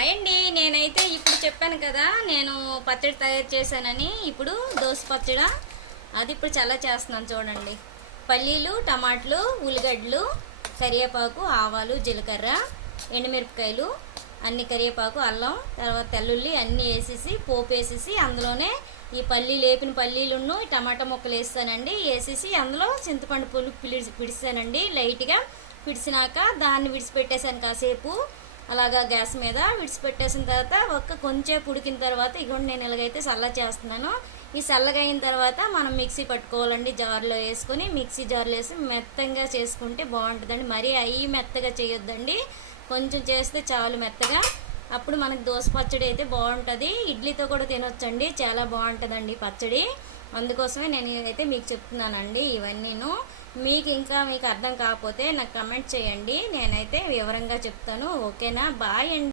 Hi అండి. నేనైతే ఇప్పుడు చెప్పాను కదా నేను పచ్చడి తయారు చేశానని. ఇప్పుడు దోస పచ్చడి అది ఇప్పుడు చాలా చేస్తున్నాను చూడండి. పల్లీలు, టమాటాలు, ఉల్లిగడ్డలు, కరివేపాకు, ఆవాలు, జీలకర్ర, ఎండుమిరపకాయలు, అన్ని కరివేపాకు, అల్లం, తర్వాత తెల్లుల్లి అన్నీ వేసేసి పోపు వేసేసి అందులోనే ఈ పల్లీలు వేపిన పల్లీలును టమాటా ముక్కలు వేస్తానండి. వేసేసి అందులో చింతపండు పులుపు పిడిసానండి. లైట్గా పిడిసినాక దాన్ని విడిచిపెట్టేసాను కాసేపు అలాగా గ్యాస్ మీద. విడిచిపెట్టేసిన తర్వాత కొంచెం ఉడికిన తర్వాత ఇగోండి నేను ఇలాగైతే చల్ల చేస్తున్నాను. ఈ చల్లగా అయిన తర్వాత మనం మిక్సీ పట్టుకోవాలండి. జార్లో వేసుకొని మిక్సీ జార్లో వేసి మెత్తగా చేసుకుంటే బాగుంటుందండి. మరీ అవి మెత్తగా చేయొద్దండి, కొంచెం చేస్తే చాలు మెత్తగా. అప్పుడు మనకి దోస పచ్చడి అయితే బాగుంటుంది. ఇడ్లీతో కూడా తినొచ్చండి, చాలా బాగుంటుందండి పచ్చడి. అందుకోసమే నేను అయితే మీకు చెప్తున్నానండి ఇవన్నీను. మీకు అర్థం కాకపోతే నాకు కమెంట్ చేయండి, నేనైతే వివరంగా చెప్తాను. ఓకేనా? బాయ్ అండి.